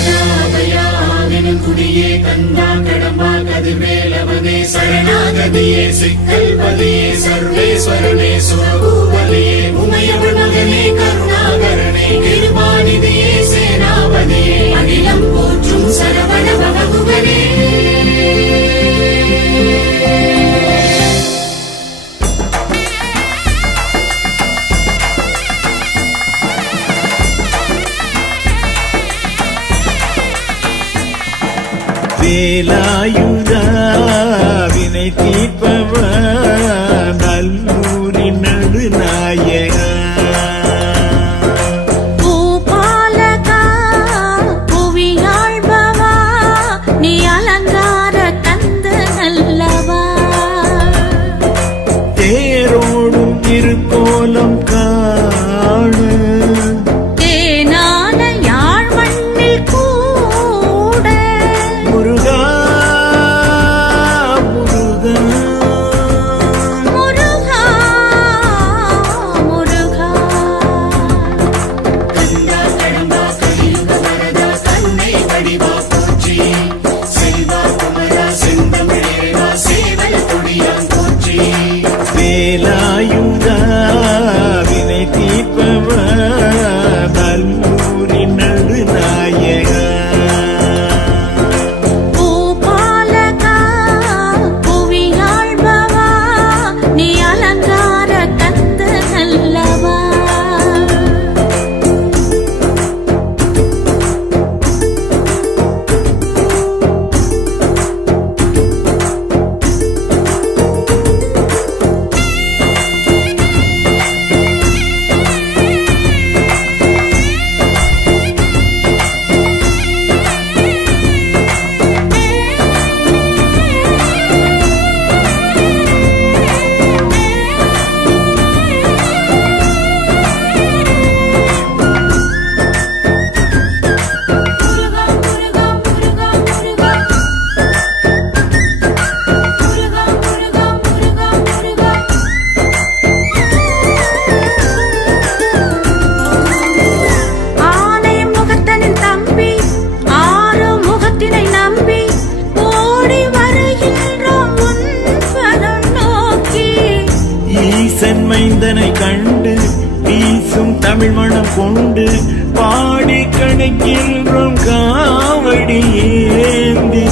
சரணாதயாவின் குடியே கந்தா கடம்பா கதிர்வேலவனே சரணாகதியே சிக்கல்பதியே சர்வேஸ்வரனே சுரபூபதியே உமையவன் மகனே கருணாகரனே கிருபாநிதியே சேனாபதியே அகிலம் போற்றும் சரவண வேலாயுதா வினை தீ ஈசன் மைந்தனை கண்டு வீசும் தமிழ் மனம் கொண்டு பாடி கணக்கின்றோம் காவடி ஏந்தி.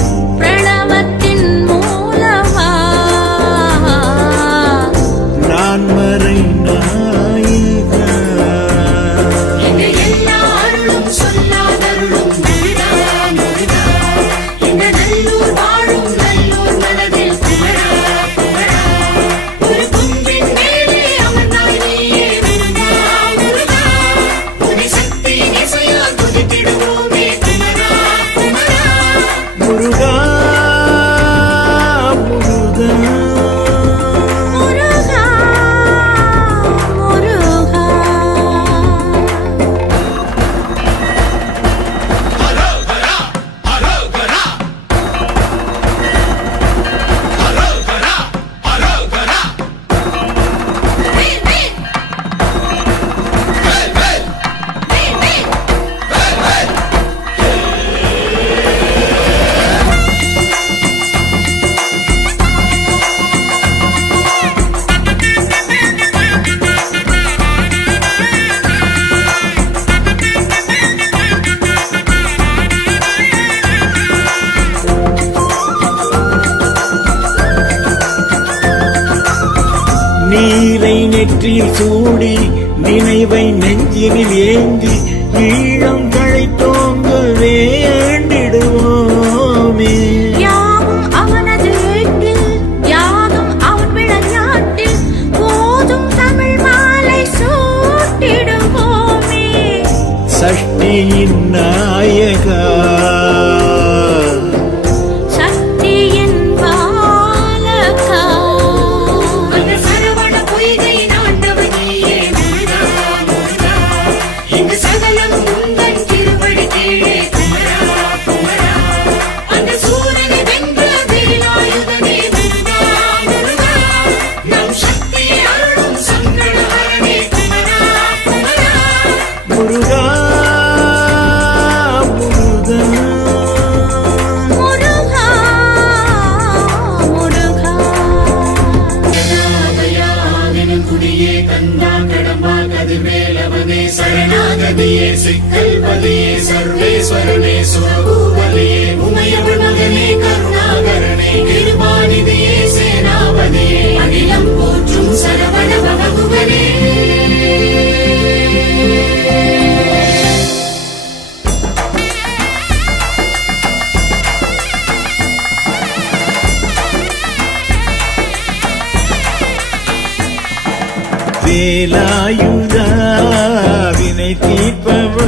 நெற்றியில் சூடி நினைவை நெஞ்சினில் ஏந்தி ஈழம் கழை தோங்குவே வேலாயுதா வினை தீர்ப்பவ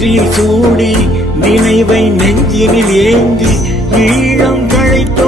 நெற்றியில் சூடி நினைவை நெஞ்சினில் ஏந்தி ஈழம் கழைத்தோ